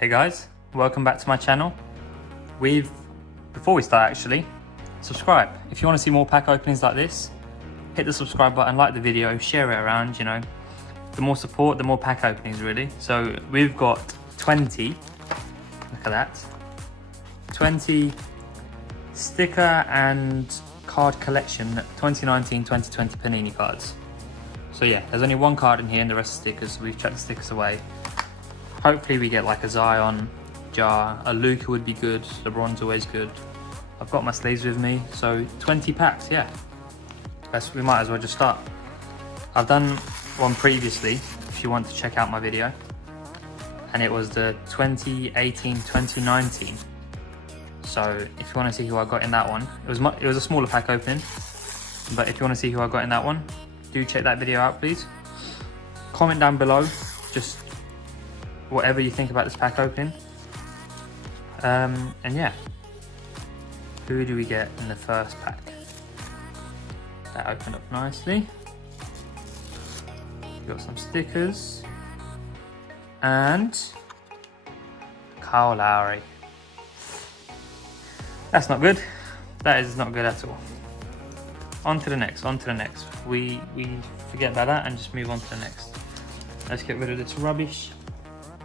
Hey guys, welcome back to my channel. Before we start actually, subscribe. If you want to see more pack openings like this, hit the subscribe button, like the video, share it around, you know. The more support, the more pack openings really. So we've got 20, look at that, 20 sticker and card collection 2019-2020 Panini cards. So yeah, there's only one card in here and the rest are stickers. We've chucked the stickers away. Hopefully we get like a Zion jar, a Luka would be good, LeBron's always good. I've got my sleeves with me, so 20 packs, yeah. We might as well just start. I've done one previously, if you want to check out my video. And it was the 2018-2019. So if you want to see who I got in that one, it was a smaller pack opening. But if you want to see who I got in that one, do check that video out please. Comment down below, just whatever you think about this pack opening. And yeah, who do we get in the first pack? That opened up nicely. We got some stickers and Kyle Lowry. That's not good. That is not good at all. On to the next, on to the next. We forget about that and just move on to the next. Let's get rid of this rubbish.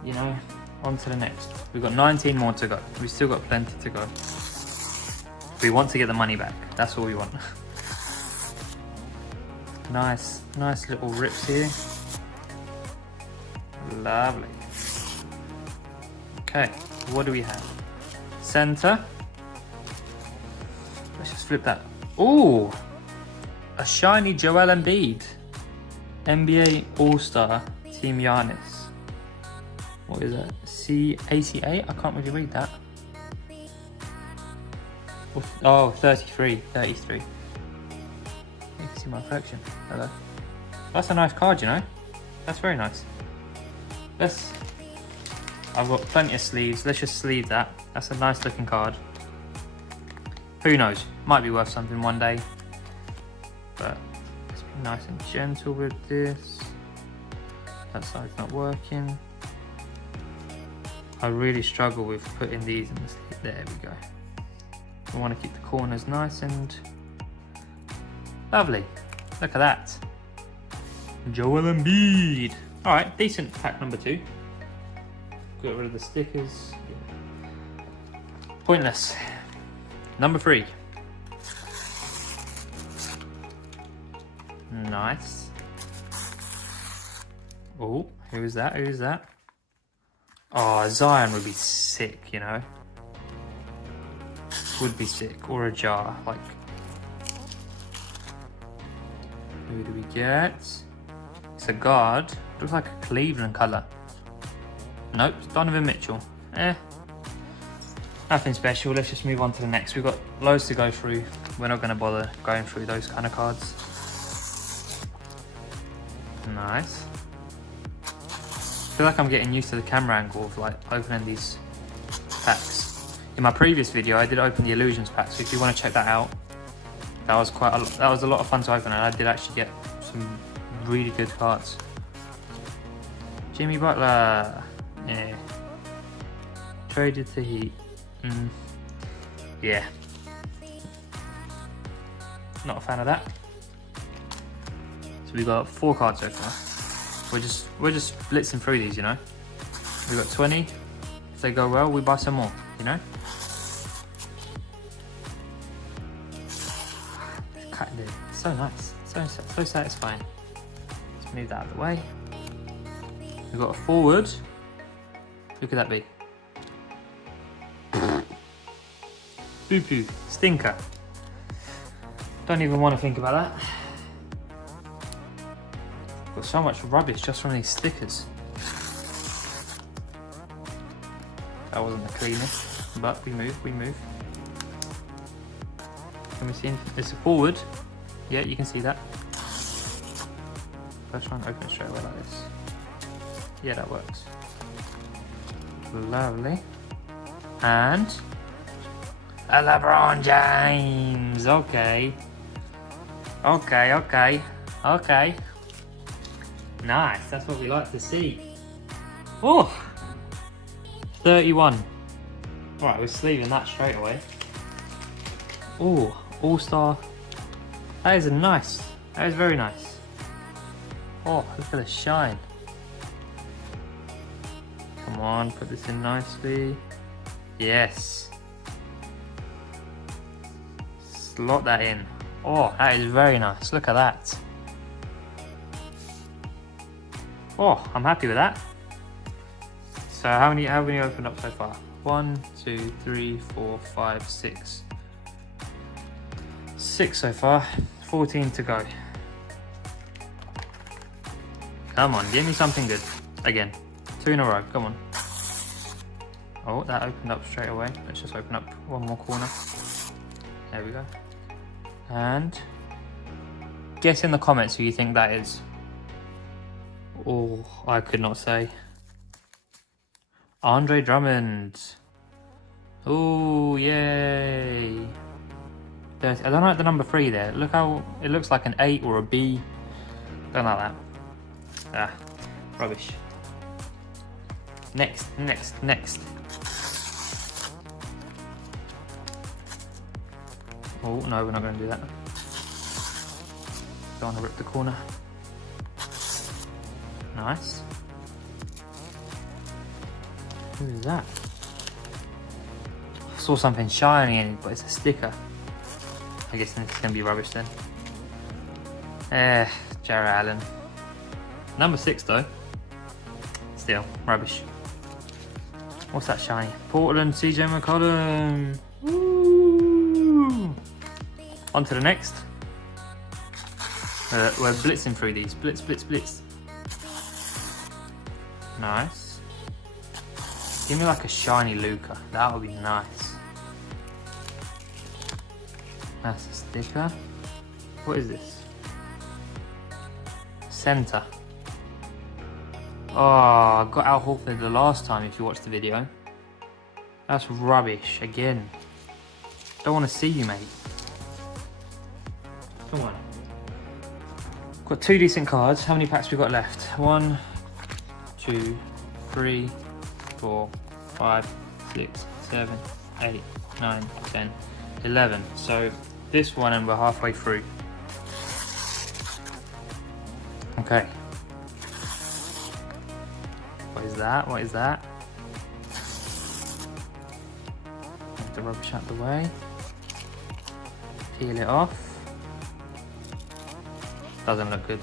You know, on to the next. We've got 19 more to go. We've still got plenty to go. We want to get the money back. That's all we want. Nice little rips here. Lovely. Okay, what do we have? Center. Let's just flip that. Ooh, a shiny Joel Embiid. NBA All-Star Team Giannis. What is that? ACA? I can't really read that. Oh, 33. You can see my reflection. Hello. That's a nice card, you know. That's very nice. I've got plenty of sleeves. Let's just sleeve that. That's a nice looking card. Who knows? Might be worth something one day. But let's be nice and gentle with this. That side's not working. I really struggle with putting these in the sleeve. There we go. I want to keep the corners nice and lovely. Look at that. Joel Embiid. Alright, decent pack number 2. Got rid of the stickers. Pointless. Number 3. Nice. Oh, who is that? Who is that? Oh, Zion would be sick, you know. Would be sick. Or a jar, like. Who do we get? It's a guard. Looks like a Cleveland colour. Nope, it's Donovan Mitchell. Nothing special. Let's just move on to the next. We've got loads to go through. We're not going to bother going through those kind of cards. Nice. I feel like I'm getting used to the camera angle of like opening these packs. In my previous video, I did open the Illusions pack, so if you want to check that out, that was a lot of fun to open, and I did actually get some really good cards. Jimmy Butler, yeah. Traded to Heat, yeah. Not a fan of that. So we got 4 cards so far. We're just blitzing through these, you know. We've got 20. If they go well, we buy some more, you know. So nice, so satisfying. Let's move that out of the way. We've got a forward. Who could that be? Poo poo, stinker. Don't even want to think about that. Got so much rubbish just from these stickers. That wasn't the cleanest, but we move. Can we see? It's a forward. Yeah, you can see that. Let's try and open it straight away like this. Yeah, that works. Lovely. And a LeBron James. Okay. Nice, that's what we like to see. Oh, 31. Right, we're sleeving that straight away. Oh, All-Star. That is nice. That is very nice. Oh, look at the shine. Come on, put this in nicely. Yes. Slot that in. Oh, that is very nice. Look at that. Oh, I'm happy with that. So how many opened up so far? 1, 2, 3, 4, 5, 6. 6 so far. 14 to go. Come on, give me something good. Again. 2 in a row. Come on. Oh, that opened up straight away. Let's just open up one more corner. There we go. And guess in the comments who you think that is. Oh, I could not say. Andre Drummond. Oh, yay. I don't like the number 3 there. Look how it looks like an 8 or a B. Don't like that. Ah, rubbish. Next. Oh, no, we're not going to do that. Don't want to rip the corner. Nice. Who is that? I saw something shiny in it, but it's a sticker. I guess this is going to be rubbish then. Jarrett Allen. Number 6 though. Still, rubbish. What's that shiny? Portland, CJ McCollum. Woo! On to the next. We're blitzing through these. Blitz. Nice. Give me like a shiny Luka. That would be nice. That's a sticker. What is this? Center. Oh, I got Al Horford the last time if you watched the video. That's rubbish again. Don't want to see you, mate. Come on. Got 2 decent cards. How many packs we got left? 1, 2, 3, 4, 5, 6, 7, 8, 9, 10, 11. So this one and we're halfway through. Okay. What is that? What is that? Get the rubbish out the way. Peel it off. Doesn't look good.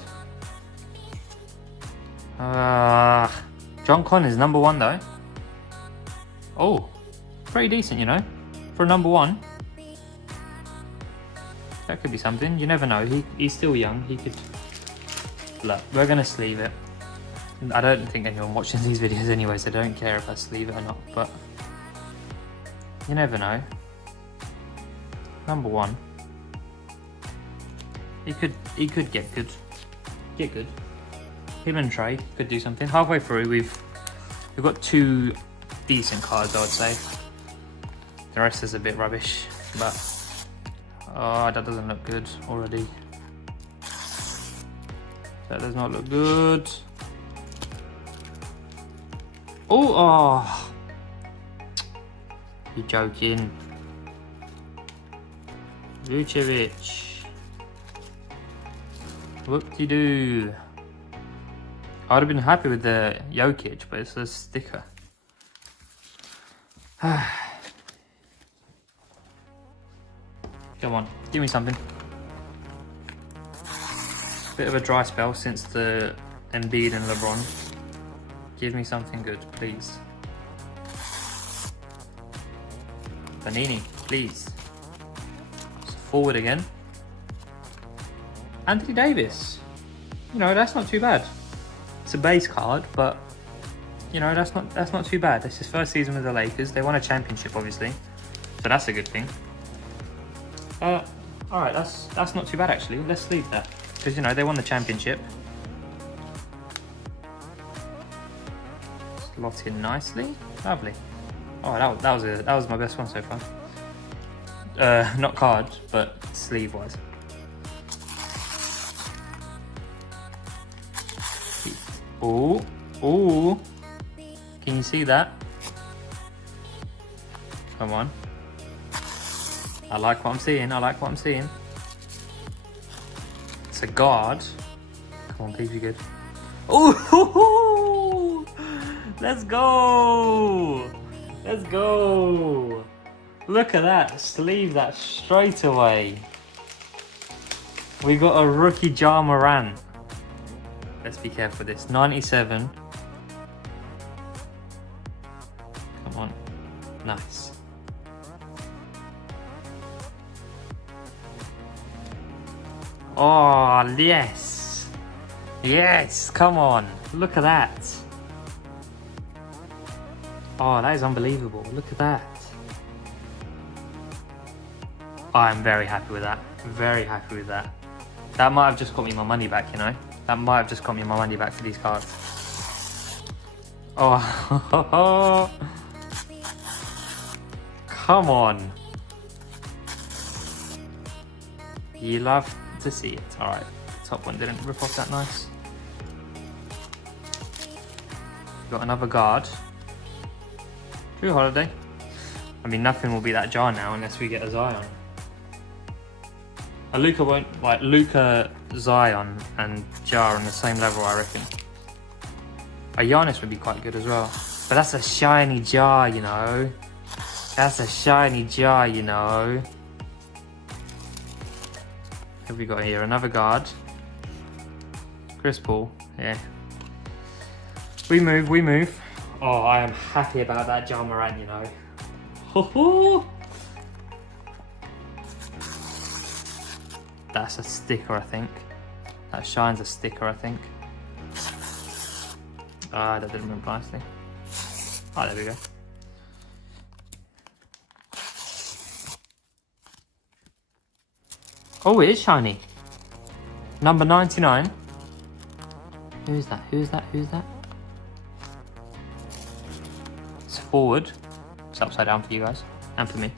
John Connors, number 1 though. Oh, pretty decent, you know, for a number 1. That could be something. You never know. He's still young. He could. Look, we're gonna sleeve it. I don't think anyone watching these videos anyway, so I don't care if I sleeve it or not. But you never know. Number 1. He could get good. Him and Trey could do something. Halfway through, we've got 2 decent cards, I would say. The rest is a bit rubbish, but oh, that doesn't look good already. That does not look good. Oh, you're joking. Vucevic. Whoop-de-doo. I would have been happy with the Jokic, but it's a sticker. Come on, give me something. Bit of a dry spell since the Embiid and LeBron. Give me something good, please. Panini, please. Forward again. Anthony Davis. You know, that's not too bad. It's a base card, but you know, that's not too bad. It's his first season with the Lakers. They won a championship, obviously, so that's a good thing. All right, that's not too bad actually. Let's leave that because you know they won the championship. Slot in nicely, lovely. Oh, that was my best one so far. Not card, but sleeve wise. Oh, can you see that? Come on. I like what I'm seeing. I like what I'm seeing. It's a guard. Come on, please be good. Oh, let's go. Let's go. Look at that. Sleeve that straight away. We got a rookie Ja Morant. Let's be careful with this. 97. Come on. Nice. Oh, yes. Yes, come on. Look at that. Oh, that is unbelievable. Look at that. I'm very happy with that. Very happy with that. That might have just got me my money back, you know? That might have just got me my money back for these cards. Oh, come on. You love to see it. Alright, top one didn't rip off that nice. Got another guard. Drew Holiday. I mean, nothing will be that jar now unless we get a Zion. A Luka won't, like Luka, Zion and Jar on the same level, I reckon. A Giannis would be quite good as well. But that's a shiny jar, you know. That's a shiny jar, you know. What have we got here? Another guard. Chris Paul, yeah. We move, we move. Oh, I am happy about that Ja Morant, you know. Ho ho! That's a sticker, I think. That shine's a sticker, I think. Ah, that didn't move nicely. Oh, there we go. Oh, it is shiny. Number 99. Who's that? Who's that? Who's that? It's forward. It's upside down for you guys and for me.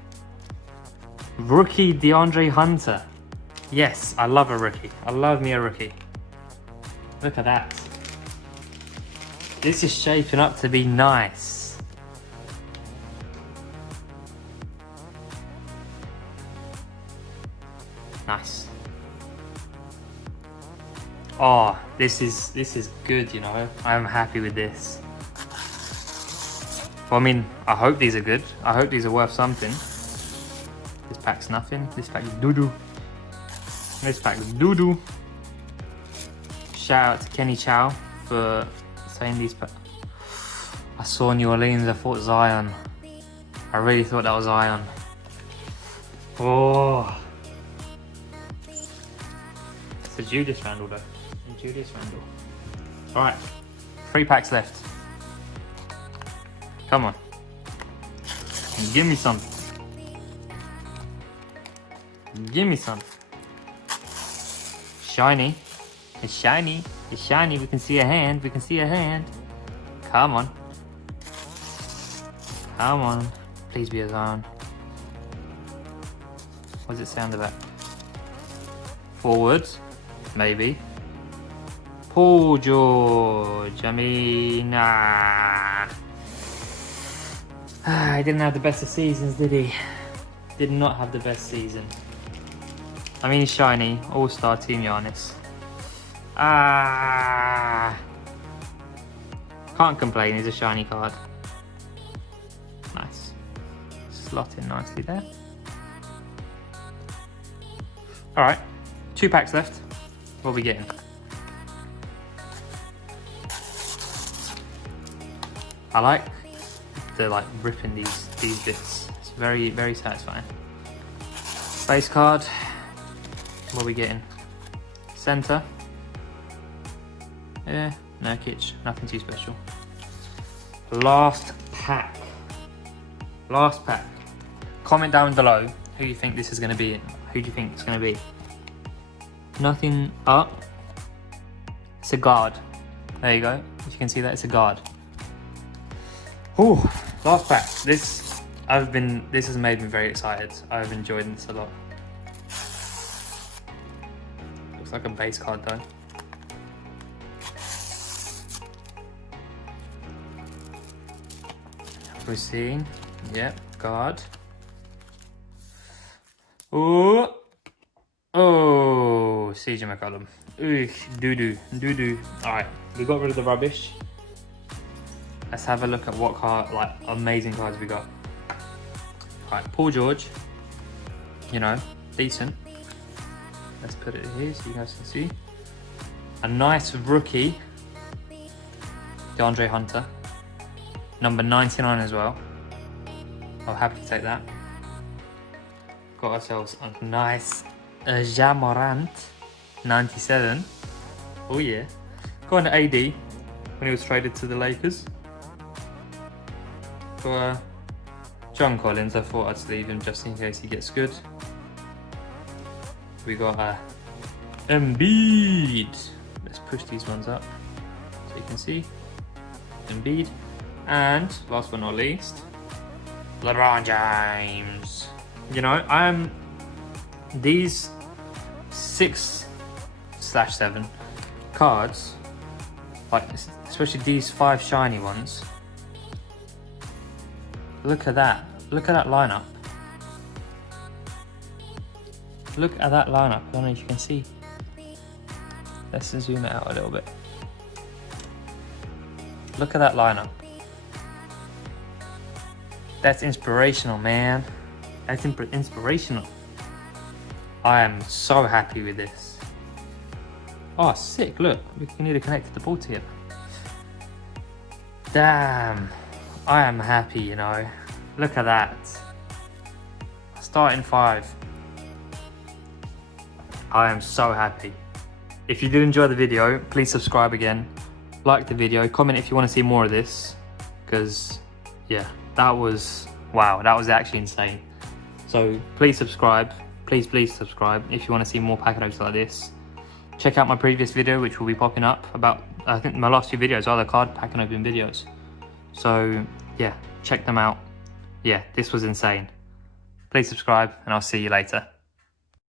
Rookie DeAndre Hunter. Yes, I love a rookie. I love me a rookie. Look at that. This is shaping up to be nice. Nice. Oh, this is good, you know. I'm happy with this. Well, I mean, I hope these are good. I hope these are worth something. This pack's nothing. This pack's doo-doo. This pack's doo-doo. Shout out to Kenny Chow for saying these packs. I saw New Orleans, I thought Zion. I really thought that was Zion. Oh. It's a Julius Randle though. A Julius Randle. Alright. 3 packs left. Come on. Give me some. Give me some. Shiny. It's shiny. It's shiny. We can see a hand. We can see a hand. Come on. Come on. Please be a Zion. What does it say on the back? Forwards. Maybe. Paul George. I mean, he didn't have the best of seasons, did he? Did not have the best season. I mean, he's shiny. All-star team Giannis. Can't complain, he's a shiny card. Nice. Slot in nicely there. Alright, 2 packs left. What are we getting? I like the ripping these bits. It's very, very satisfying. Base card. What are we getting? Center. Yeah, Nurkic, nothing too special. Last pack. Last pack. Comment down below who you think this is going to be. Who do you think it's going to be? Nothing up. It's a guard. There you go. If you can see that, it's a guard. Ooh, last pack. This has made me very excited. I've enjoyed this a lot. Looks like a base card though. We're seeing, yep, card. Oh, oh, CJ McCollum. Doo-doo. Alright, we got rid of the rubbish. Let's have a look at what card, like, amazing cards we got. Alright, Paul George. You know, decent. Let's put it here so you guys can see. A nice rookie. DeAndre Hunter. Number 99 as well. I'm happy to take that. Got ourselves a nice Ja Morant 97. Oh yeah. Got an AD when he was traded to the Lakers. Got John Collins. I thought I'd leave him just in case he gets good. We got Embiid. Let's push these ones up so you can see. Embiid. And last but not least, LeBron James. You know, these 6/7 cards, like especially these 5 shiny ones. Look at that. Look at that lineup. Look at that lineup. I don't know if you can see. Let's zoom it out a little bit. Look at that lineup. That's inspirational, man. That's inspirational. I am so happy with this. Oh, sick. Look, we can either connect the ball together. Damn. I am happy, you know. Look at that. Starting 5. I am so happy. If you did enjoy the video, please subscribe again. Like the video, comment if you want to see more of this. Because, yeah, that was, wow, that was actually insane. So please subscribe. Please subscribe if you want to see more pack openings like this. Check out my previous video, which will be popping up about, I think my last 2 videos are the card pack and open videos. So yeah, check them out. Yeah, this was insane. Please subscribe and I'll see you later.